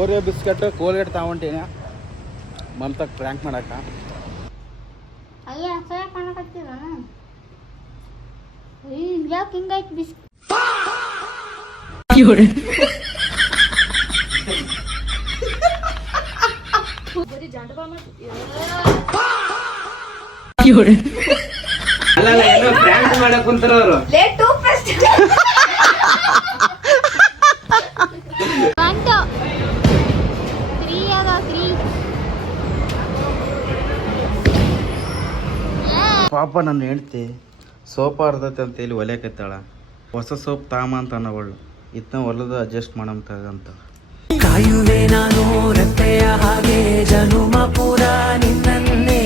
Oreo biscuit Colgate ತಗೊಂಡೀನಿ ಮಮತಾಗ prank ಮಾಡಕ್ಕ. ಅಯ್ಯ ಅಸಹ್ಯ ಕಾಣಕತ್ತೀರ ಯಾಕೆ ಹಿಂಗಾಯ್ತು ಬಿಸ್ಕೆಟ್ ಪ್ರ್ಯಾಂಕ್ ಮಾಡಕ್ ಕುಂತಾರ ಅವರು. ಪಾಪ ನನ್ನ ಹೆಂಡ್ತಿ ಸೋಪ್ ಅರ್ಧತೆ ಅಂತ ಇಲ್ಲಿ ಒಲೆಕತ್ತಾಳ. ಹೊಸ ಸೋಪ್ ತಾಮ ಅಂತ ಅನ್ನವಳು ಇದನ್ನ ಹೊಲದ ಅಡ್ಜಸ್ಟ್ ಮಾಡಂತ. ಕಾಯುವೆ ನಾನು ರತ್ತೆಯ ಹಾಗೆ ಜನುಮ ಪೂರ ನಿನ್ನನ್ನೇ.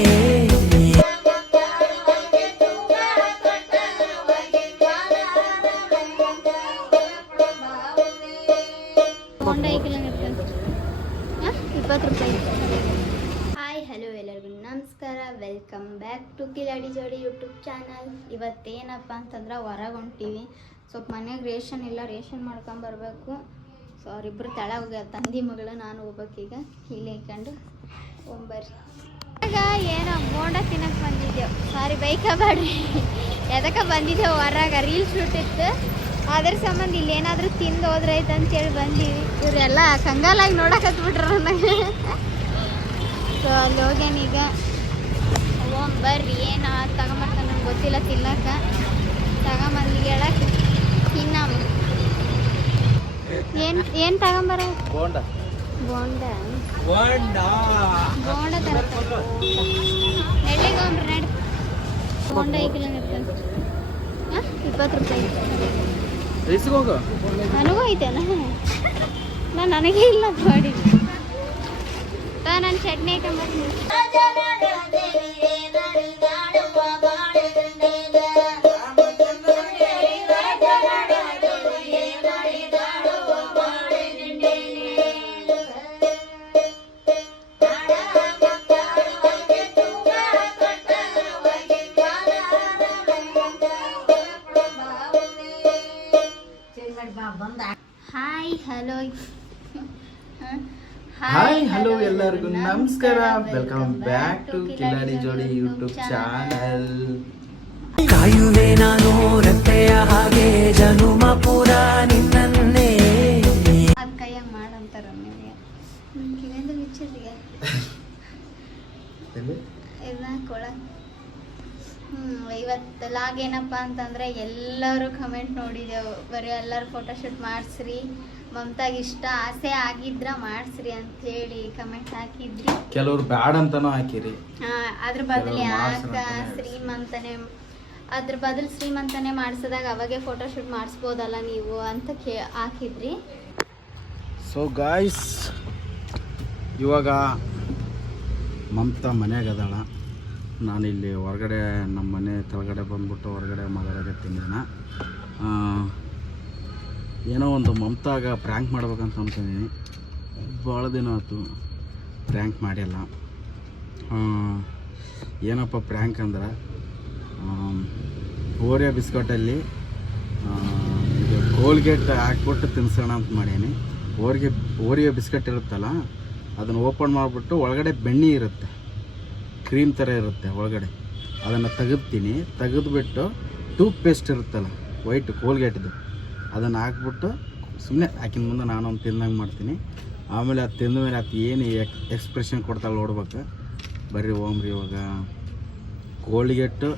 ಹಾಯ್ ಹಲೋ ಎಲ್ಲರಿಗೂ ನಮಸ್ಕಾರ, ವೆಲ್ಕಮ್ ಬ್ಯಾಕ್ ಟು ಕಿಲಾಡಿ ಜೋಡಿ ಯೂಟ್ಯೂಬ್ ಚಾನಲ್. ಇವತ್ತೇನಪ್ಪ ಅಂತಂದ್ರೆ ಹೊರಗೆ ಹೊಂಟೀವಿ. ಸ್ವಲ್ಪ ಮನೆಗೆ ರೇಷನ್ ಇಲ್ಲ, ರೇಷನ್ ಮಾಡ್ಕೊಂಬರ್ಬೇಕು. ಸೊ ಅವರಿಬ್ಬರು ತಳ ಹೋಗ್ಯ ತಂದಿ ಮಗಳು, ನಾನು ಹೋಗ್ಬೇಕೀಗ. ಇಲ್ಲಿ ಇಟ್ಕೊಂಡು ಹೋಗ್ಬರ್ರಿ. ಆಗ ಏನೋ ಬೋಂಡ ತಿನ್ನಕ್ಕೆ ಬಂದಿದ್ದೆವು. ಸಾರಿ ಬೈಕ ಬಾಡ್ರಿ, ಎದಕ್ಕೆ ಬಂದಿದ್ದೆವು ಹೊರಗೆ ರೀಲ್ ಶೂಟ್ ಇತ್ತು. ಅದ್ರ ಸಂಬಂಧ ಇಲ್ಲಿ ಏನಾದರೂ ತಿಂದು ಹೋದ್ರೈತೆ ಅಂತೇಳಿ ಬಂದೀವಿ. ಇವರೆಲ್ಲ ಕಂಗಾಲಾಗಿ ನೋಡಕತ್ಬಿಟ್ರ ನನಗೆ. ಸೊ ಅಲ್ಲಿ ಹೋಗ್ಯಾನೀಗ. ಬರ್ರಿ ಏನು ತಗೊಂಬರ್ತಾನೆ ನಂಗೆ ಗೊತ್ತಿಲ್ಲ, ತಿನ್ನಕ್ಕೆ ತಗೊಂಬಂದು ಹೇಳಕ್ಕೆ ತಿನ್ನಮ್ಮ. ಏನು ತಗೊಂಬರ? ಬೋಂಡ ಬೋಂಡ ಬೋಂಡ ತರ ಎಲ್ಲಿಗೆ ಹೋಗ್ರಿ ನಡಿ. ಬೋಂಡ ಐಕಿಲ್ಲ ಇರ್ತಂತ 20 ರೂಪಾಯಿ. ನನಗೂ ಐತೆನ? ನನಗೆ ಇಲ್ಲ ನೋಡಿ. ನಾನು ಚಟ್ನಿ ಹಾಕೊಂಡ್ಬರ್ತೀನಿ. ಹಾಯ್ ಹಲೋ ಎಲ್ಲರಿಗೂ ನಮಸ್ಕಾರ, ವೆಲ್ಕಮ್ ಬ್ಯಾಕ್ ಟು ಕಿಲಾಡಿ ಜೋಡಿ ಯೂಟ್ಯೂಬ್ ಚಾನಲ್. ಕಾಯುವೆ ನಾನು ರತ್ತೆಯ ಹಾಗೆ ಜನುಮ ಪೂರ ನಿನ್ನನ್ನೇ. ಅದು ಕೈಯಾಗ ಮಾಡಂತಾರ ಕಿವಿಯಿಂದ ಬಿಚ್ಚಿದ್ರಿಗೆ ಎಲ್ಲ ಕೊಳಕ್. ಇವತ್ತು ಲಾಗ್ ಏನಪ್ಪ ಅಂತಂದ್ರೆ ಎಲ್ಲರೂ ಕಮೆಂಟ್ ನೋಡಿದೆವು. ಬರೀ ಎಲ್ಲರೂ ಫೋಟೋಶೂಟ್ ಮಾಡಿಸ್ರಿ, ಮಮತಾಗ ಇಷ್ಟ ಆಸೆ ಆಗಿದ್ರ ಮಾಡಿಸ್ರಿ ಅಂತ ಹೇಳಿ ಕಮೆಂಟ್ ಹಾಕಿದ್ರಿ. ಕೆಲವ್ರು ಬ್ಯಾಡ್ ಅಂತಾನೂ ಹಾಕಿರಿ. ಅದ್ರ ಬದಲು ಯಾಕ ಶ್ರೀಮಂತನೇ ಮಾಡಿಸಿದಾಗ ಅವಾಗೆ ಫೋಟೋಶೂಟ್ ಮಾಡಿಸ್ಬೋದಲ್ಲ ನೀವು ಅಂತ ಹಾಕಿದ್ರಿ. ಸೊ ಗಾಯ್ಸ್, ಇವಾಗ ಮಮತಾ ಮನ್ಯಾಗ ಅದಾಳ. ನಾನಿಲ್ಲಿ ಹೊರಗಡೆ ನಮ್ಮ ಮನೆ ಕೆಳಗಡೆ ಬಂದ್ಬಿಟ್ಟು ಹೊರಗಡೆ ಮಾತಾಡಕತ್ತೀನಿ. ಏನೋ ಒಂದು ಮಮತಾಗ ಪ್ರ್ಯಾಂಕ್ ಮಾಡ್ಬೇಕಂತ ಅಂದ್ಕೊಂಡಿದ್ದೀನಿ. ಭಾಳ ದಿನ ಆಯ್ತು ಪ್ರ್ಯಾಂಕ್ ಮಾಡಿಲ್ಲ. ಏನಪ್ಪ ಪ್ರ್ಯಾಂಕ್ ಅಂದ್ರೆ, ಓರಿಯೋ ಬಿಸ್ಕಟಲ್ಲಿ ಇದು ಕೋಲ್ಗೇಟ್ ಹಾಕ್ಬಿಟ್ಟು ತಿನ್ಸೋಣ ಅಂತ ಮಾಡೀನಿ. ಓರಿಯೋ ಬಿಸ್ಕಟ್ ಇರುತ್ತಲ್ಲ, ಅದನ್ನು ಓಪನ್ ಮಾಡಿಬಿಟ್ಟು ಒಳಗಡೆ ಬೆಣ್ಣೆ ಇರುತ್ತೆ, ಕ್ರೀಮ್ ಥರ ಇರುತ್ತೆ ಒಳಗಡೆ. ಅದನ್ನು ತೆಗೆದುಬಿಟ್ಟು ಟೂತ್ ಪೇಸ್ಟ್ ಇರುತ್ತಲ್ಲ ವೈಟ್ ಕೋಲ್ಗೇಟ್ದು, ಅದನ್ನು ಹಾಕ್ಬಿಟ್ಟು ಸುಮ್ಮನೆ ಆಕಿನ ಮುಂದೆ ನಾನೊಂದು ತಿಂದಂಗೆ ಮಾಡ್ತೀನಿ. ಆಮೇಲೆ ಅದು ತಿಂದ ಮೇಲೆ ಅದು ಏನು ಎಕ್ಸ್ಪ್ರೆಷನ್ ಕೊಡ್ತಾಳೆ ನೋಡ್ಬೇಕು. ಬರ್ರಿ ಓಮ್ರಿ, ಇವಾಗ ಕೋಲ್ಗೇಟು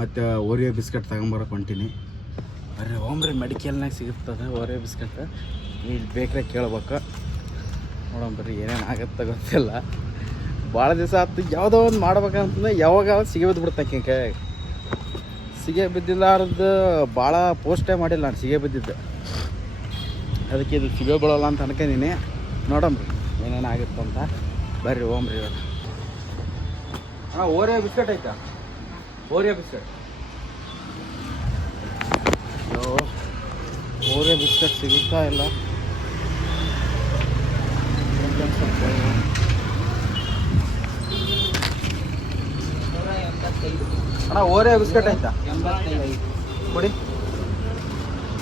ಮತ್ತು ಓರಿಯೋ ಬಿಸ್ಕಟ್ ತಗೊಂಬರಕ್ಕೆ ಹೊಂಟೀನಿ. ಬರ್ರಿ ಓಮ್ರಿ, ಮೆಡಿಕಲ್ನಾಗ ಸಿಗುತ್ತದೆ ಓರಿಯೋ ಬಿಸ್ಕಟ್. ಇಲ್ಲಿ ಬೇಕ್ರೆ ಕೇಳ್ಬೇಕು. ನೋಡೋಣ ಬರ್ರಿ, ಏನೇನು ಆಗುತ್ತೆ ಗೊತ್ತಿಲ್ಲ. ಭಾಳ ದಿವಸ ಆಯ್ತು ಯಾವುದೋ ಒಂದು ಮಾಡ್ಬೇಕಂತಂದ್ರೆ ಯಾವಾಗ ಸಿಗಿ ಬಿದ್ದುಬಿಡ್ತಕ್ಕೆ ಕೈಯಾಗ. ಸಿಗೆ ಬಿದ್ದಿಲ್ಲಾರ್ದು ಭಾಳ ಪೋಸ್ಟೇ ಮಾಡಿಲ್ಲ ನಾನು ಸಿಗೆ ಬಿದ್ದಿದ್ದು. ಅದಕ್ಕೆ ಇದು ಸಿಗೆ ಬೀಳೋಲ್ಲ ಅಂತ ಅನ್ಕೊಂಡಿನಿ. ನೋಡಮ್ರಿ ಏನೇನಾಗುತ್ತೆ ಅಂತ. ಬರ್ರಿ ಓಮ್ರಿ ಇವಾಗ. ಓರಿಯೋ ಬಿಸ್ಕೆಟ್ ಐತಾ? ಓರಿಯೋ ಬಿಸ್ಕೆಟ್, ಓರಿಯೋ ಬಿಸ್ಕೆಟ್ ಸಿಗುತ್ತಾ ಇಲ್ಲ. ಓರಿಯೋ ಬಿಸ್ಕೆಟ್ ಆಯ್ತಾ? ಕೊಡಿ,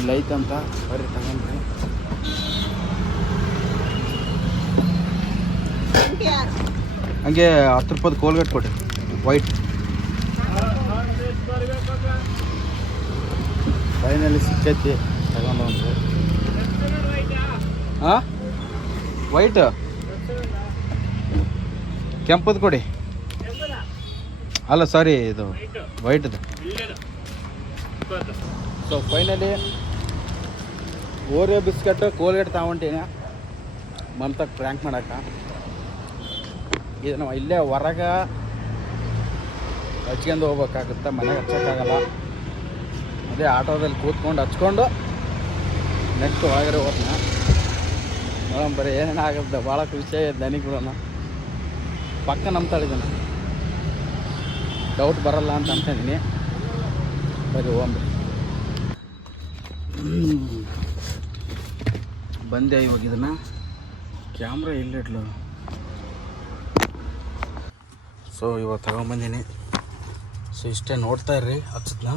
ಇಲ್ಲ ಐತಂತ. ಬರ್ರಿ ತಗೊಂಡ್ರಿ. ಹಂಗೆ 10 ರೂಪಾಯ್ದು ಕೋಲ್ಗೇಟ್ ಕೊಡಿ ವೈಟ್. ಫೈನಲ್ಲಿ ಸಿಕ್ಕೈತಿ ತಗೊಂಡು ಒಂದು. ಹಾಂ ವೈಟ್ ಕೆಂಪದು ಕೊಡಿ. ಅಲ್ಲ ಸಾರಿ ಇದು ವೈಟ್ದು. So finally Oreo biscuit Colgate ತಗೊಂಡೀನಿ ಮಮ್ತಾಗ ಪ್ರ್ಯಾಂಕ್ ಮಾಡಕ್ಕೆ. ಇದು ನಾವು ಇಲ್ಲೇ ಹೊರಗೆ ಹಚ್ಕೊಂಡು ಹೋಗ್ಬೇಕಾಗುತ್ತೆ, ಮನೆಗೆ ಹಚ್ಚೋಕ್ಕಾಗಲ್ಲ. ಅದೇ ಆಟೋದಲ್ಲಿ ಕೂತ್ಕೊಂಡು ಹಚ್ಕೊಂಡು ನೆಕ್ಸ್ಟ್ ಒಳಗಡೆ ಹೋಗ್ತಾನೆ. ಬರೀ ಏನೇನು ಆಗುತ್ತೆ, ಭಾಳ ಖುಷಿ ಆಗಿದೆ ನನಗೆ ಕೂಡ. ಪಕ್ಕ ನಂಬ್ತಾಳಿದ್ದಾನೆ, ಡೌಟ್ ಬರಲ್ಲ ಅಂತ ಅಂತಿದ್ದೀನಿ. ಬರೀ ಹೋಗ್ರಿ. ಬಂದೆ ಇವಾಗ. ಇದನ್ನು ಕ್ಯಾಮ್ರಾ ಎಲ್ಲಿಡ್ಲು. ಸೊ ಇವಾಗ ತಗೊಂಬಂದೀನಿ. ಸೊ ಇಷ್ಟೇ ನೋಡ್ತಾ ಇರ್ರಿ, ಹಚ್ಚದ್ನ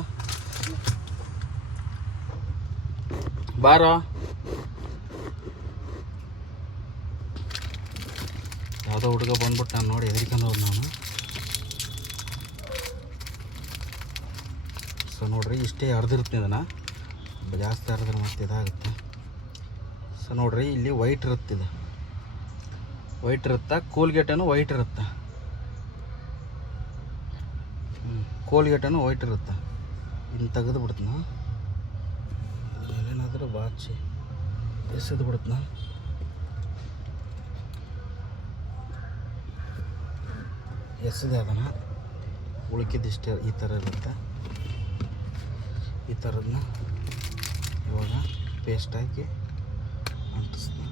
ಬಾರೋ. ಯಾವುದೋ ಹುಡುಗ ಬಂದ್ಬಿಟ್ಟು ನಾನು ನೋಡಿ ಹೆದರ್ಕೊಂಡು ಹೋದ್ ನಾನು. ಸೊ ನೋಡ್ರಿ ಇಷ್ಟೇ ಅರ್ದಿರ್ತೀನಿ ಇದನ್ನು, ಜಾಸ್ತಿ ಅರ್ದ್ರೆ ಮತ್ತೆ ಇದಾಗುತ್ತೆ. ಸೊ ನೋಡ್ರಿ ಇಲ್ಲಿ ವೈಟ್ ಇರುತ್ತಿದೆ, ವೈಟ್ ಇರುತ್ತಾ, ಕೋಲ್ಗೇಟನ್ನು ವೈಟ್ ಇರುತ್ತಾ. ಕೋಲ್ಗೇಟನ್ನು ವೈಟ್ ಇರುತ್ತೆ. ಇನ್ನು ತೆಗೆದು ಬಿಡ್ತನ, ಏನೇನಾದರೂ ಬಾಚಿ ಎಸೆದು ಬಿಡ್ತನ. ಎಸೆದೆ ಅದನ್ನು, ಉಳ್ಕಿದ್ದಿಷ್ಟೇ ಈ ಥರ ಇರುತ್ತೆ. ಈ ಥರದನ್ನ ಇವಾಗ ಪೇಸ್ಟ್ ಹಾಕಿ ಅಂಟಿಸ್ತೀನಿ.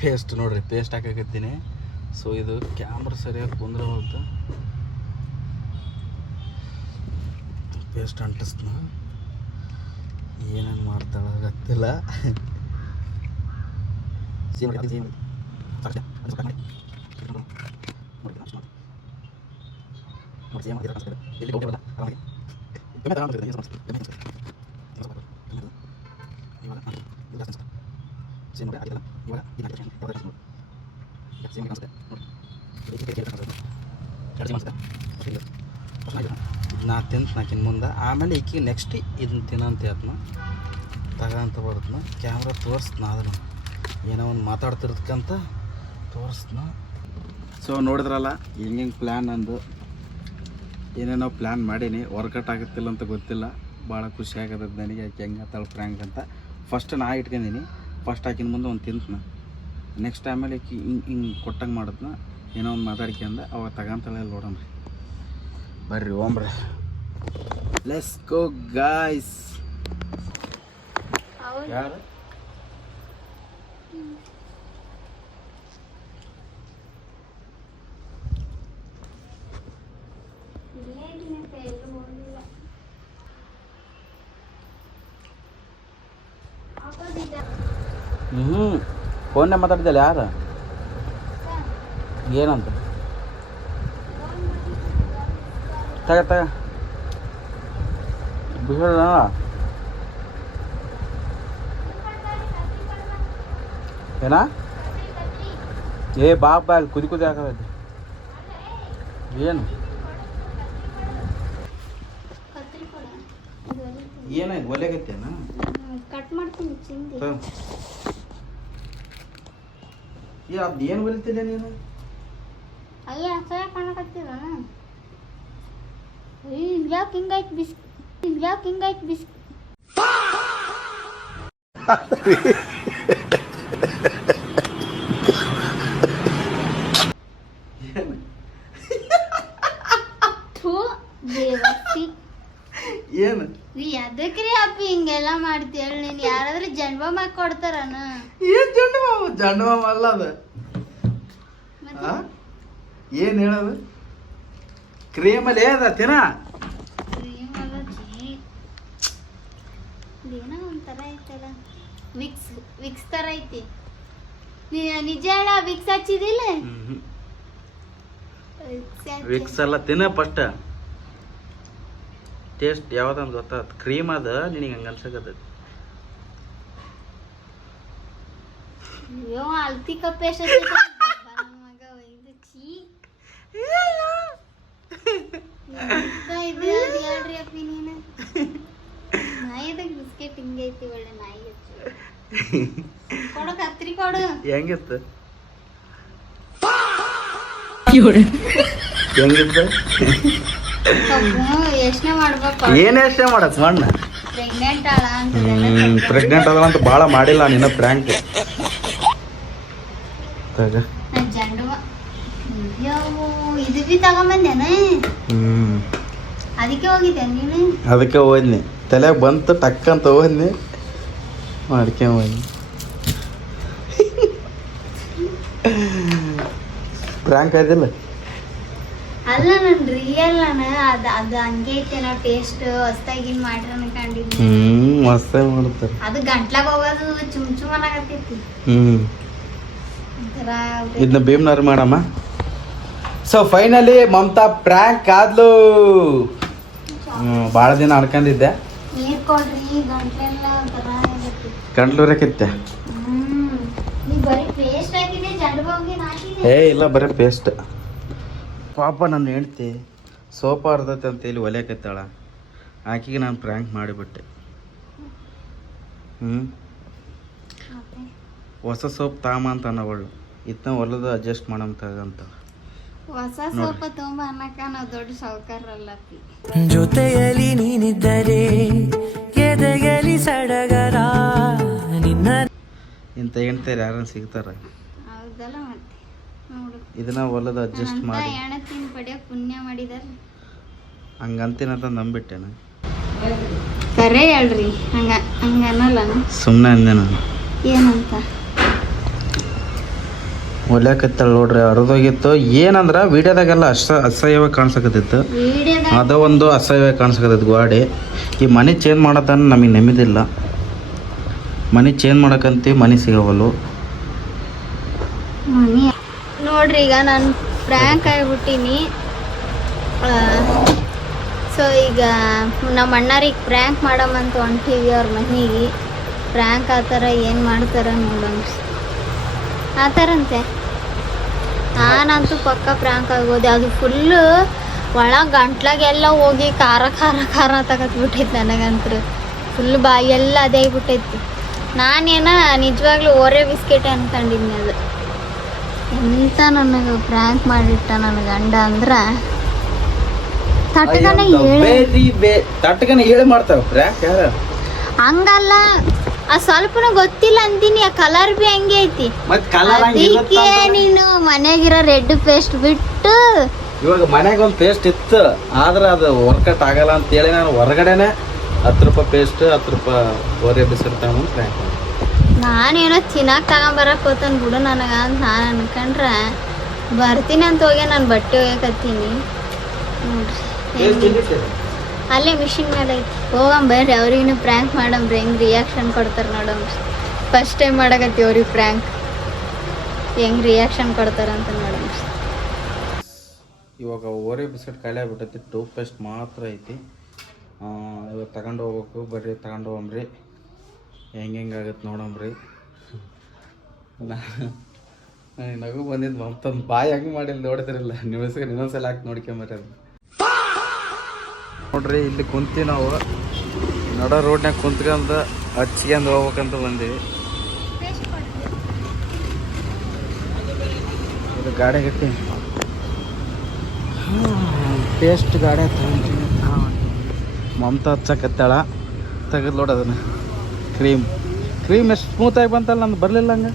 ಪೇಸ್ಟ್ ನೋಡ್ರಿ, ಪೇಸ್ಟ್ ಹಾಕಕತ್ತೀನಿ. ಸೊ ಇದು ಕ್ಯಾಮ್ರಾ ಸರಿಯಾಗಿ ಕುಂದ್ರವಲ್ತು. ಪೇಸ್ಟ್ ಅಂಟಿಸ್ತೀನಿ. ಏನೇನು ಮಾಡ್ತಾಳೆ ಗೊತ್ತಿಲ್ಲ. ನಾ ತಿಂತ ನಾಕಿನ ಮುಂದೆ, ಆಮೇಲೆ ಈಕಿ ನೆಕ್ಸ್ಟ್ ಇದನ್ನ ತಿನ್ನಂತ ಹೇಳ್ತನ, ತಗೊಂತ ಬರ್ತನ. ಕ್ಯಾಮ್ರಾ ತೋರಿಸ್ತನ, ಅದನ್ನು ಏನೋ ಒಂದು ಮಾತಾಡ್ತಿರ್ತಕ್ಕಂತ ತೋರಿಸ್ತನ. ಸೊ ನೋಡಿದ್ರಲ್ಲ ಹಿಂಗೆ ಪ್ಲ್ಯಾನ್ ಅಂದು ಏನೇನೋ ಪ್ಲ್ಯಾನ್ ಮಾಡೀನಿ. ವರ್ಕೌಟ್ ಆಗುತ್ತಿಲ್ಲ ಅಂತ ಗೊತ್ತಿಲ್ಲ. ಭಾಳ ಖುಷಿ ಆಗತ್ತೆ ನನಗೆ, ಯಾಕೆ ಹೆಂಗೆ ಆತಾಳೆ ಫ್ರ್ಯಾಂಕ್ ಅಂತ. ಫಸ್ಟ್ ನಾ ಇಟ್ಕೊಂಡಿನಿ, ಫಸ್ಟ್ ಹಾಕಿನ ಮುಂದೆ ಒಂದು ತಿಂತನ, ನೆಕ್ಸ್ಟ್ ಆಮೇಲೆ ಹಿಂಗೆ ಕೊಟ್ಟಂಗೆ ಮಾಡಿದ್ನ, ಏನೋ ಒಂದು ಮಾತಾಡ್ಕೊಂಡ ಅವಾಗ ತಗೊಂತಾಳೆ ನೋಡೋಣ್ರಿ. ಬರ್ರಿ ಓಮ್ರಿ, ಲೆಟ್ಸ್ ಗೋ ಗಾಯ್ಸ್. ಯಾರು ಫೋನ್ನೇ ಮಾತಾಡ್ದಲ್ಲ, ಯಾರು ಏನಂತ ತಗ ಬಿಡ. ಏನ ಏ ಬಾಬಾ ಅಲ್ಲಿ ಕುದಿ ಹಾಕದ ಏನು ಏನಾಯ್ತು ಒಲೆಗತ್ತೇನ ಕಟ್ ಮಾಡ್ತೀನಿ ಚಿಂದಿ. ಅದು ಏನು ಬರೀತಿಲ್ಲ ನೀನು? ಅಯ್ಯ ಅಸಹ್ಯ ಕಾಣಕತ್ತೀರ. ಯಾಕೆ ಹಿಂಗಾಯ್ತು ಬಿಸ್ ಏನು ಅದಕ್ರಿ ಅಪ್ಪಿ ಹಿಂಗೆಲ್ಲ ಮಾಡ್ತೀಯ? ನೀನ್ ಯಾರಾದ್ರೂ ಜನ್ಮ ಕೊಡ್ತಾರನ? ಏನ್ ಜಂಡಮಾಮ ಅಲ್ಲ ಅದು. ಏನ್ ಹೇಳೋದು? ಕ್ರೀಮಲ್ಲಿ ಅದ ತಿನ್ನ. ಏನೋ ಒಂಥರ ಐತಲ್ಲ, ವಿಕ್ಸ್ ತರ ಐತಿ. ನಿಜ ಹೇಳ, ವಿಕ್ಸ್ ಹಚ್ಚಿದಿಲ್ಲ? ವಿಕ್ಸ್ ಅಲ್ಲ, ತಿನ್ನ ಫಸ್ಟ್. ಟೇಸ್ಟ್ ಯಾವ್ದಂತ ಗೊತ್ತಾಯ್ತು. ಕ್ರೀಮ್ ಅದ, ನಿನಗೆ ಹಂಗೆ ಅನ್ಸಕತ್ತೈತಿ. ಅಯ್ಯೋ ಅಲ್ತಿ ಕಪ್ಪೆಷ್ಟ ಮಗ ಇದು ಚೀ ಇದು ಹೇಳ್ರಿ ಅಪ್ಪಿ ನೀನು ನಾಯಿದಾಗ ಬಿಸ್ಕೆಟ್ ಹಿಂಗೆ ಐತಿ ಒಳ್ಳೆ ನಾಯಿ ಕೊಡು ಕತ್ರಿ ಕೊಡು ಹೆಂಗಿತ್ತು ಯೋಚನೆ ಮಾಡ್ಬೇಕು ಏನ್ ಯೋಚನೆ ಮಾಡತ್ ಮಣ್ಣ ಪ್ರೆಗ್ನೆಂಟ್ ಆಳ ಅಂತ ಪ್ರೆಗ್ನೆಂಟ್ ಅದ ಅಂತ ಭಾಳ ಮಾಡಿಲ್ಲ ನಿನ್ನ ಪ್ರ್ಯಾಂಕ್ ಜಂಡು ಅಯ್ಯೋ ಇದು ಬಿ ತಗೊಂಬಂದೇನ ಅದಕ್ಕೆ ಹೋಗಿದ್ದೆ ನೀನು ಅದಕ್ಕೆ ಹೋದ್ನಿ ತಲೆಯಾಗ ಬಂತು ಟಕ್ ಅಂತ ಹೋದ್ನಿ ಮಾಡ್ಕೊಂಡ್ ಹೋದ್ನಿ ಪ್ರ್ಯಾಂಕ್ ಆಯ್ತಿಲ್ಲ ಅಲ್ಲ ನನ್ ರಿಯಲ್ ಅದು ಹಂಗೆ ಐತೇನೋ ಟೇಸ್ಟ್ ಹೊಸ್ದಾಗಿನ್ ಮಾಡ್ರ ಅನ್ಕೊಂಡಿದ್ನಿ ಮಸ್ತ್ ಮಾಡ್ತಾರೆ ಅದು ಗಂಟ್ಲಾಗ ಹೋಗೋದು ಚುಮ್ ಚುಮ್ ಅನ್ನಕತ್ತೈತಿ ಒಂಥರ ಇದನ್ನ ಭೀಮ್ನವ್ರು ಮಾಡಮ್ಮ ಸೊ ಫೈನಲಿ ಮಮತಾ ಪ್ರ್ಯಾಂಕ್ ಆದ್ಲು ಭಾಳ ದಿನ ಅನ್ಕೊಂಡಿದ್ದೆ ನೀರ್ ಕೊಡ್ರಿ ಗಂಟ್ಲೆಲ್ಲ ಒಂಥರ ಆಗತ್ತೆ ಗಂಟ್ಲೂರಕ್ಕಿತ್ತೆ ನೀ ಬರೀ ಪೇಸ್ಟ್ ಹಾಕಿದೆ ಜಂಡು ಬಾವಿಗೆ ಹಾಕಿದೆ ಇಲ್ಲ ಬರೀ ಪೇಸ್ಟ್ ಪಾಪ ನನ್ನ ಹೆಂಡ್ತಿ ಸೋಪ ಅರ್ಧತೆ ಅಂತೇಳಿ ಒಲೆಕತ್ತಾಳ ಆಕಿಗೆ ನಾನು ಪ್ರ್ಯಾಂಕ್ ಮಾಡಿಬಿಟ್ಟೆ ಹೊಸ ಸೋಪ್ ತಾಮ ಅಂತ ಅನ್ನವಳು ಇದನ್ನ ಹೊಲದ ಅಡ್ಜಸ್ಟ್ ಮಾಡಂತ ಹೊಸ ಸೋಪ ತುಂಬ ಅನ್ನಕ ನಾವು ದೊಡ್ಡ ಸಾವುಕಾರಲ್ಲಪ್ಪಿ ಜೊತೆಯಲ್ಲಿ ನೀನಿದ್ದರೆ ಎದೆಯಲ್ಲಿ ಸಡಗರ ನಿನ್ನ ಇಂಥ ಹೆಣ್ತಾರೆ ಯಾರನ್ನ ಸಿಗ್ತಾರ ಹೌದಲ್ಲ ಮತ್ತೆ ನೋಡು ಇದನ್ನ ಹೊಲದ ಅಡ್ಜಸ್ಟ್ ಮಾಡಿ ಹೆಣತಿನ ಪಡೆಯ ಪುಣ್ಯ ಮಾಡಿದಾರ ಹಂಗಂತೀನಂತ ನಂಬಿಟ್ಟೆನ ಕರೆ ಹೇಳ್ರಿ ಹಂಗನ್ನಲ್ಲ ಸುಮ್ಮನೆ ಅಂದೆ ನಾನು ಏನಂತ ಹೊಲ್ಯಾಕತ್ತಾಳ ನೋಡ್ರಿ ಅರ್ಧೋಗಿತ್ತು ಏನಂದ್ರೆ ವಿಡಿಯೋದಾಗೆಲ್ಲ ಅಸಹ್ಯವಾಗಿ ಕಾಣಿಸಕತ್ತಿತ್ತು ಅದ ಒಂದು ಅಸಹ್ಯವಾಗಿ ಕಾಣಿಸಕತ್ತೈತಿ ಗಾಡಿ ಈ ಮನೆ ಚೇಂಜ್ ಮಾಡತ್ತಾನ ನಮಗೆ ನೆಮ್ಮದಿಲ್ಲ ಮನೆ ಚೇಂಜ್ ಮಾಡಕ್ಕಂತೀವಿ ಮನೆ ಸಿಗವಲ್ಲು ನೋಡ್ರಿ ಈಗ ನಾನು ಪ್ರ್ಯಾಂಕ್ ಆಗಿಬಿಟ್ಟಿನಿ ಸೊ ಈಗ ನಮ್ಮ ಅಣ್ಣರಿಗೆ ಪ್ರ್ಯಾಂಕ್ ಮಾಡಮಂತ ಹೊಂಟೀವಿ ಅವ್ರ ಮನೆಗೆ ಪ್ರ್ಯಾಂಕ್ ಆ ಥರ ಏನು ಮಾಡ್ತಾರ ನೋಡೋಣ ಆ ಥರಂತೆ ನಾನಂತೂ ಪಕ್ಕ ಪ್ರ್ಯಾಂಕ್ ಆಗೋದೆ ಅದು ಫುಲ್ಲು ಒಳಗೆ ಗಂಟ್ಲಾಗೆಲ್ಲ ಹೋಗಿ ಖಾರ ಖಾರ ಖಾರ ತಗತ್ಬಿಟ್ಟೈತಿ ನನಗಂತೂ ಫುಲ್ ಬಾಯೆಲ್ಲ ಅದೇ ಆಗಿಬಿಟ್ಟೈತಿ ನಾನೇನ ನಿಜವಾಗ್ಲೂ ಓರೆ ಬಿಸ್ಕೆಟ್ ಅನ್ಕೊಂಡಿದ್ನಿ ಅದು ಎಂತ ನನಗೆ ಪ್ರ್ಯಾಂಕ್ ಮಾಡಿಟ್ಟ ನನ್ನ ಗಂಡ ಅಂದ್ರೆ ತಟ್ಟಗನ ಹೇಳಿ ಮಾಡ್ತಾವ ಪ್ರ್ಯಾಂಕ್ ಯಾರ ಹಂಗಲ್ಲ ಆ ಸ್ವಲ್ಪನೂ ಗೊತ್ತಿಲ್ಲ ಅಂತೀನಿ ಆ ಕಲರ್ ಬಿ ಹಂಗೆ ಐತಿ ಅದಕ್ಕೆ ನೀನು ಮನೆಗಿರೋ ರೆಡ್ ಪೇಸ್ಟ್ ಬಿಟ್ಟು ಇವಾಗ ಮನೆಗೆ ಒಂದು ಪೇಸ್ಟ್ ಇತ್ತು ಆದ್ರೆ ಅದು ವರ್ಕೌಟ್ ಆಗಲ್ಲ ಅಂತೇಳಿ ನಾನು ಹೊರಗಡೆನೆ 10 ರೂಪಾಯಿ ಪೇಸ್ಟ್ 10 ರೂಪಾಯಿ ಓರೆ ಬಿಸಿರು ತಗೊಂಡು ಪ್ರ್ಯಾಂಕ್ ನಾನೇನೋ ತಿನ್ನಕ್ಕೆ ತಗೊಂಬರಕ್ಕೆ ಹೋತನ್ ಬಿಡು ನನಗೆ ಅಂತ ನಾನು ಅನ್ಕೊಂಡ್ರೆ ಬರ್ತೀನಿ ಅಂತ ಹೋಗಿ ನಾನು ಬಟ್ಟೆ ಒಯ್ಯಕತ್ತೀನಿ ನೋಡ್ರಿ ಅಲ್ಲೇ ಮಿಷಿನ್ ಮೇಲೆ ಐತಿ ಹೋಗಂಬರ್ರಿ ಅವ್ರಿಗೂ ಪ್ರ್ಯಾಂಕ್ ಮಾಡಂಬ್ರಿ ಹೆಂಗೆ ರಿಯಾಕ್ಷನ್ ಕೊಡ್ತಾರೆ ನೋಡಂಬ್ರಿ ಫಸ್ಟ್ ಟೈಮ್ ಮಾಡಕತ್ತಿ ಅವ್ರಿಗೆ ಪ್ರ್ಯಾಂಕ್ ಹೆಂಗೆ ರಿಯಾಕ್ಷನ್ ಕೊಡ್ತಾರಂತ ನೋಡಂಬ್ರಿ ಇವಾಗ ಓರೆ ಬಿಸ್ಕೆಟ್ ಖಾಲಿ ಆಗ್ಬಿಟ್ಟೈತಿ ಟೂತ್ ಪೇಸ್ಟ್ ಮಾತ್ರ ಐತಿ ಇವಾಗ ತಗೊಂಡು ಹೋಗ್ಬೇಕು ಬರ್ರಿ ತಗೊಂಡು ಹೋಗಂಬ್ರಿ ಹೆಂಗಾಗತ್ತೆ ನೋಡಂಬ್ರಿ ನಗು ಬಂದಿದ್ದು ಮತ್ತೊಂದು ಬಾಯಿ ಹಂಗೆ ಮಾಡಿಲ್ಲ ನೋಡಿದ್ರಿಲ್ಲ ನಿಮ್ಗೆ ಇನ್ನೊಂದ್ಸಲ ಹಾಕಿ ನೋಡ್ಕೊಂಬರ್ರಿ ಅದು ನೋಡ್ರಿ ಇಲ್ಲಿ ಕುಂತೀವಿ ನಾವು ನಡ ರೋಡ್ನಾಗ ಕುಂತ್ಕೊಂಡ ಹಚ್ಕೊಂಡು ಹೋಗ್ಬೇಕಂತ ಬಂದೀವಿ ಇದು ಗಾಡಿ ಗಟ್ಟಿ ಪೇಸ್ಟ್ ಗಾಡಿ ತಗೊಂತೀನಿ ಮಮತಾ ಹಚ್ಚಕತ್ತಾಳ ತೆಗೆದು ನೋಡ ಅದನ್ನ ಕ್ರೀಮ್ ಎಷ್ಟು ಸ್ಮೂತಾಗಿ ಬಂತಲ್ಲ ನಂದು ಬರಲಿಲ್ಲ ಹಂಗೆ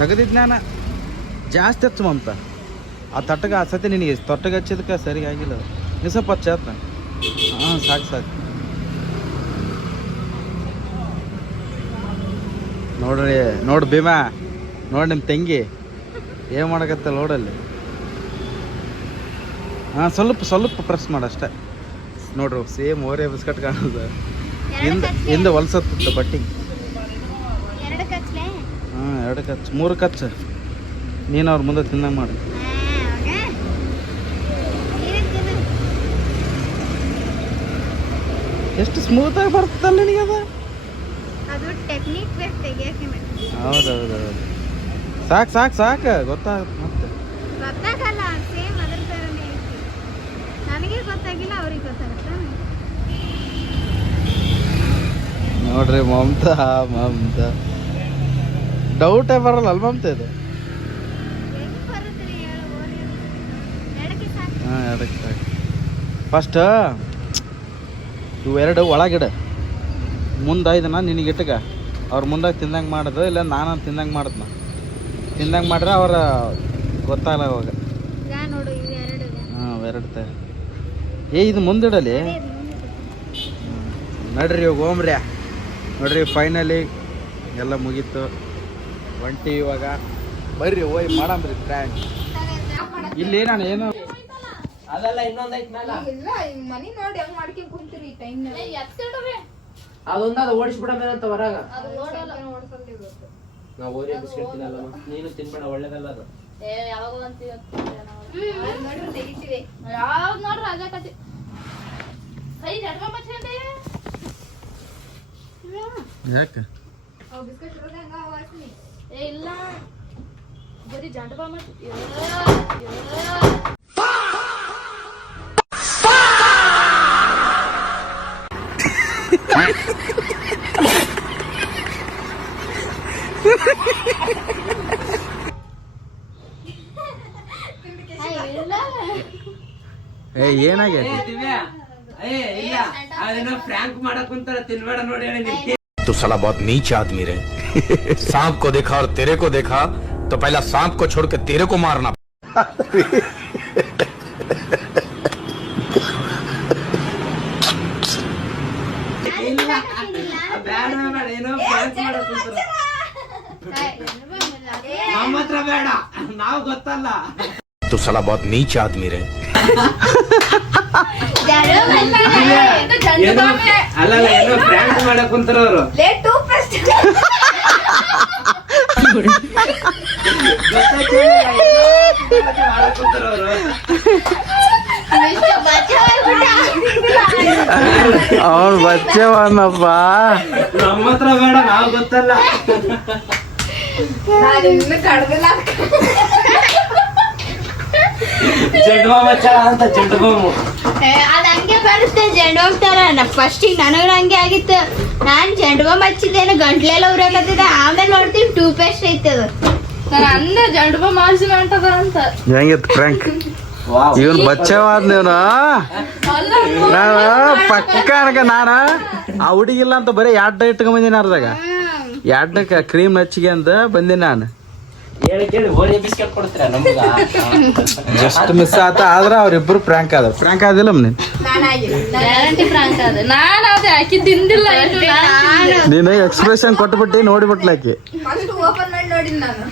ತೆಗೆದಿದ್ದು ನಾನು ಜಾಸ್ತಿ ಹಚ್ಚು ಮಮತಾ ಆ ತಟ್ಟಗೆ ಆ ಸತಿ ನಿನಗೆ ತೊಟ್ಟಗೆ ಹಚ್ಚಿದಕ್ಕೆ ಸರಿ ಆಗಿಲ್ಲ ನೀವು ಸ್ವಲ್ಪ ಹಚ್ಚ ಹಾಂ ಸಾಕು ನೋಡ್ರಿ ನೋಡು ಭೀಮಾ ನೋಡಿ ನಿಮ್ಮ ತಂಗಿ ಏನು ಮಾಡಕತ್ತ ನೋಡಲ್ಲಿ ಹಾಂ ಸ್ವಲ್ಪ ಪ್ರೆಸ್ ಮಾಡಷ್ಟೆ ನೋಡ್ರಿ ಸೇಮ್ ಓರೆ ಬಿಸ್ಕಟ್ ಕಾಣೋದು ಹಿಂದೆ ಹೊಲ್ಸತ್ತ ಬಟ್ಟೆ ಹಾಂ 2 ಕಚ್ಚು 3 ಕಚ್ಚು ನೀನು ಅವ್ರ ಮುಂದೆ ತಿನ್ನಂಗೆ ಮಾಡಿ ಎಷ್ಟು ಸ್ಮೂತಾಗಿ ಬರ್ತಲ್ಲ ನಿನಗೆ ಅದು ಅದು ಟೆಕ್ನಿಕ್ ಬೇಕು ತೆಗಿಯಕ್ಕೆ ಹೌದೌದೌದು ಸಾಕು ಸಾಕು ಸಾಕು ಗೊತ್ತಾಗುತ್ತೆ ಮತ್ತೆ ಗೊತ್ತಾಗಲ್ಲ ಸೇಮ್ ಅದ್ರ ಥರನೇ ಐತಿ ನನಗೆ ಗೊತ್ತಾಗಿಲ್ಲ ಅವ್ರಿಗೆ ಗೊತ್ತಾಗುತ್ತೆ ನೋಡ್ರಿ ಮಮತಾ ಡೌಟೇ ಬರಲ್ಲ ಅಲ್ಲ ಮಮತಾ ಇದು ಹೆಂಗ್ ಬರುತ್ತೆ ರೀ ಹೇಳು ಓರಿ ಎಡಕ್ಕೆ ಸಾಕು ಹಾಂ ಎರಡಕ್ಕೆ ಸಾಕು ಫಸ್ಟ್ ಇವೆರಡು ಒಳಗಿಡ ಮುಂದೆ ಇದನ್ನ ನಿನಗೆ ಇಟ್ಟಗ ಅವ್ರ ಮುಂದಾಗ ತಿಂದಂಗೆ ಮಾಡೋದು ಇಲ್ಲ ನಾನು ತಿಂದಂಗೆ ಮಾಡಿದ್ನ ತಿಂದಂಗೆ ಮಾಡ್ರೆ ಅವ್ರ ಗೊತ್ತಾಗಲ್ಲ ಅವಾಗ ಈಗ ನೋಡು ಇವು ಎರಡು ಹಾಂ ಎರಡು ಇದು ಮುಂದಿಡಲಿ ನಡ್ರಿ ಇವಾಗ ಹೋಮ್ರ್ಯಾ ನೋಡ್ರಿ ಫೈನಲಿ ಎಲ್ಲ ಮುಗೀತು ಒಂಟಿ ಇವಾಗ ಬರ್ರಿ ಹೋಯ್ ಮಾಡಂಬ್ರಿ ಟ್ರ್ಯಾಂಕ್ ಇಲ್ಲಿ ನಾನು ಏನು ಅದಲ್ಲ ಇನ್ನೊಂದೈತ್ ಮೇಲ ಇಲ್ಲ ಮನಿ ನೋಡಿ ಹೆಂಗ್ ಮಾಡ್ಕೊಂಡ್ ಕುಂತೀರಿ ಈ ಟೈಮ್ ಅದೊಂದ ಅದು ಓಡಿಸ್ಬಿಡಮೇನಂತ ಹೊರಗ ಓಡಿಸಲ್ದಿತ್ತು ನಾವು ಓರಿಯ ಬಿಸ್ಕೆಟ್ ತಿನ್ನಲ್ಲ ನೀನು ತಿನ್ಬೇಡ ಒಳ್ಳೇದಲ್ಲ ಅದು ನೋಡ್ರಿ ತೆಗಿತೀವಿ ಯಾವ್ದು ನೋಡ್ರಿ ಅದೇ ಕತೆ ಕೈ ಜಡ್ಮ ಮಚ್ಚಿದೆ ಯಾಕೆ ಅವ್ ಬಿಸ್ಕೆಟ್ ಇರೋದೇ ಹಂಗ ವಾಸನಿ ಏ ಇಲ್ಲ ಬರೀ ಜಡ್ಮ ಮಚ್ಚ ಏ ಏನಾಗೈತಿ ದಿವ್ಯಾ ಏ ಇಲ್ಲ ಅದನ್ನ ಫ್ರ್ಯಾಂಕ್ ಮಾಡಕ್ ಕುಂತಾರ ತಿನ್ಬೇಡ ನೋಡಿ ಹೇಳಿ ನಿಮ್ಗೆ तू साला बहुत नीच आदमी रे सांप को देखा और तेरे को देखा तो पहला सांप को छोड़ के तेरे को मारना ಇಲ್ಲ ಬೇಡ ಬೇಡ ಏನೋ ಫ್ರ್ಯಾಂಕ್ ಮಾಡಕ್ ಕುಂತಾರ ನಮ್ಮ ಹತ್ರ ಬೇಡ ನಾವು ಗೊತ್ತಲ್ಲ तू साला बहुत नीच आदमी रे ಏನೋ ಅಲ್ಲಲ್ಲ ಏನೋ ಫ್ರ್ಯಾಂಕ್ ಮಾಡಕ್ ಕುಂತಾರ ಅವರು ಲೇಟ್ ಟೂ ಫಸ್ಟ್ ಮಾಡಕ್ ಕುಂತಾರ ಅವರು ಅವನು ಬಚ್ಚವನಪ್ಪ ನಮ್ಮ ಹತ್ರ ಬೇಡ ನಾವು ಗೊತ್ತಲ್ಲ ನಾನು ಇನ್ನು ಕಡ್ದಿಲ್ಲ ಜಡ್ಮ ಮಚ್ಚ ಅಂತ ಜಡ್ಬಮ್ಮು ಅದ್ ಹಂಗೆ ಬರುತ್ತೆ ಜಂಡು ತರ ಫಸ್ಟಿಗೆ ನನಗೂ ಹಂಗೆ ಆಗಿತ್ತು ನಾನ್ ಜಂಡು ಹಚ್ಚಿದ್ದೇನೆ ಗಂಟ್ಲೆಲ್ಲ ಉರಾಕತ್ತಿದ್ದೆ ಆಮೇಲೆ ನೋಡ್ತೀನಿ ಟೂ ಪೇಸ್ಟ್ ಐತದ ನಾನು ಅಂದೆ ಜಡ್ಮ ಮಾಡಿಸಿ ಮಾಡ್ತದ ಅಂತ ಹೆಂಗಿತ್ತು ಫ್ರ್ಯಾಂಕ್ ಇವನ್ ಬಚ್ಚವಾದ ನೀವನು ನಾನು ಪಕ್ಕ ಅನ್ಕ ನಾನು ಆ ಹುಡುಗಿಲ್ಲ ಅಂತ ಬರೀ ಎರಡು ಇಟ್ಕೊಂಡ್ ಬಂದಿನಿ ಅರ್ದಾಗ ಎರಡಕ್ಕೆ ಕ್ರೀಮ್ ಹಚ್ಚಿಗೆ ಅಂತ ಬಂದಿನಿ ನಾನು ಹೇಳಿ ಕೇಳಿ ಓರಿಯ ಬಿಸ್ಕೆಟ್ ಕೊಡ್ತೀರಾ ನಮಗ ಜಸ್ಟ್ ಮಿಸ್ ಆತ ಆದ್ರ ಅವ್ರಿಬ್ರು ಫ್ರ್ಯಾಂಕ್ ಆದ ಫ್ರ್ಯಾಂಕ್ ಆದಿಲ್ಲ ನೀನ್ ಗ್ಯಾರಂಟಿ ಫ್ರಾಂಕ್ ಅದ ನಾನು ಅದೇ ಅಕ್ಕಿ ತಿಂದಿಲ್ಲ ಇನ್ನು ನಾನು ನೀನು ಎಕ್ಸ್ಪ್ರೆಷನ್ ಕೊಟ್ಬಿಟ್ಟು ನೋಡಿಬಿಟ್ಲಾಕಿ ಫಸ್ಟ್ ಓಪನ್ ಮಾಡಿ ನೋಡಿದ್ ನಾನು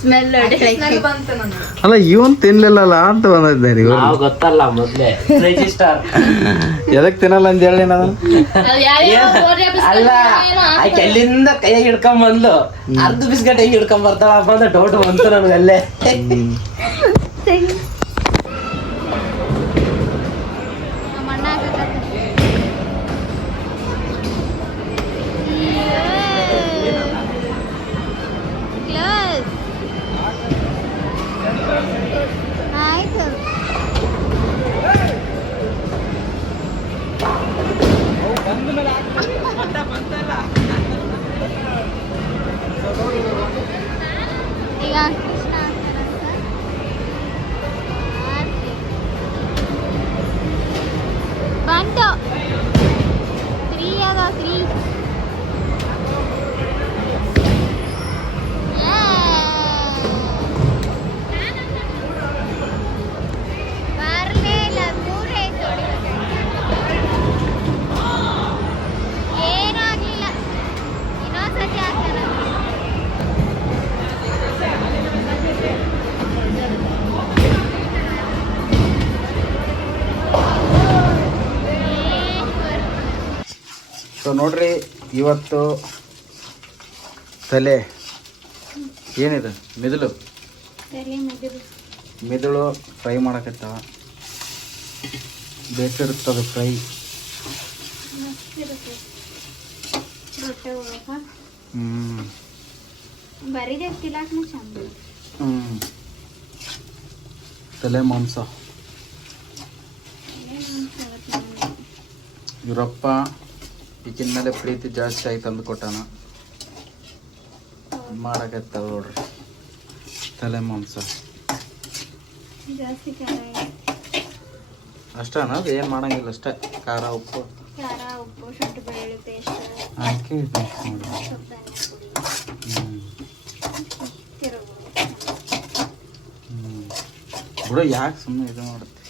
ಸ್ಮೆಲ್ ಸ್ಮೆಲ್ ಬಂತು ನನಗೆ ಅಲ್ಲ ಇವನ್ ತಿನ್ಲಿಲ್ಲಲ್ಲ ಅಂತ ಬಂದಿದ್ದೆ ನಾವು ಗೊತ್ತಲ್ಲ ಮೊದ್ಲೇ ರಿಜಿಸ್ಟರ್ ಎದಕ್ ತಿನ್ನಲ್ಲ ಅಂತ ಹೇಳಿ ನಾನು ಅದು ಯಾವ ಓರಿಯ ಅಲ್ಲ ಬಿಸ್ಕೆಟ್ ಆಕೆ ಅಲ್ಲಿಂದ ಕೈಯಾಗ ಹಿಡ್ಕೊಂಡ್ ಬಂದು ಅರ್ಧ ಬಿಸ್ಕೆಟ್ ಹೆಂಗ್ ಹಿಡ್ಕೊಂಡ್ ಬರ್ತಾಳಪ್ಪ ಅಂತ ಡೌಟ್ ಬಂತು ನನಗಲ್ಲೇ ಆಯ್ತು ಈಗ ಕೃಷ್ಣ ಅಂತಾರಂತ ಆರ್ತಿ. ಬಂತು 3 ಅದ 3 ಬರ್ಲೇ ಇಲ್ಲ 3 ಐತೆ ಏನೂ ಆಗ್ಲಿಲ್ಲ ಇನ್ನೊಂದ್ಸತಿ ಆಗ್ತಾನ ಸೊ ನೋಡ್ರಿ ಇವತ್ತು ತಲೆ ಏನಿದೆ ಮಿದುಳು ಮಿದುಳು ಫ್ರೈ ಮಾಡಕತ್ತಾವ ಬೇಸಿರುತ್ತದು ಫ್ರೈ ಹೊಟ್ಟೆ ಹೋಗಕ್ಕ ಹ್ಞೂ ಬರೀದೇ ತಿಲಾಕ್ನು ಚಂದ. ತಲೆ ಮಾಂಸ. ಇವರಪ್ಪ ಈಗಿನ ಮೇಲೆ ಪ್ರೀತಿ ಜಾಸ್ತಿ ಆಗಿ ತಂದು ಕೊಟ್ಟಾನ. ಮಾಡಕತ್ತ ನೋಡ್ರಿ ತಲೆ ಮಾಂಸ ಜಾಸ್ತಿ ಖಾರ ಅಷ್ಟೇ ಅನ್ನೋದು ಏನು ಮಾಡಂಗಿಲ್ಲ, ಅಷ್ಟೇ ಖಾರ ಉಪ್ಪು ಖಾರ ಉಪ್ಪು ಶುಂಠಿ ಬೆಳ್ಳುಳ್ಳಿ ಪೇಸ್ಟ್ ಹಾಕಿ ಸ್ವಲ್ಪ ಧನಿಯಾ ಪುಡಿ ತಿರುಗು ಬಿಡು, ಯಾಕೆ ಸುಮ್ಮನೆ ಇದು ಮಾಡುತ್ತೆ.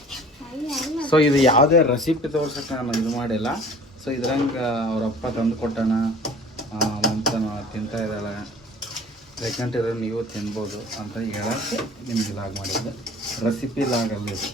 ಅಲ್ಲ ಸೊ ಇದು ಯಾವುದೇ ರೆಸಿಪಿ ತೋರ್ಸಕ್ಕೆ ನಾನು ಇದು ಮಾಡಿಲ್ಲ. ಸೊ ಇದ್ರಂಗೆ ಅವರಪ್ಪ ತಂದು ಕೊಟ್ಟಾನ ಅಂತ ತಿಂತಾ ಇದ್ದಾಳೆ. ಪ್ರೆಗ್ನೆಂಟ್ ಇರೋ ನೀವು ತಿನ್ಬೋದು ಅಂತ ಹೇಳೋಕ್ಕೆ ನಿಮ್ಗೆ ಲಾಗ್ ಮಾಡಿದ್ದೆ. ರೆಸಿಪಿ ಲಾಗ್ ಅಲ್ಲ ಇದು.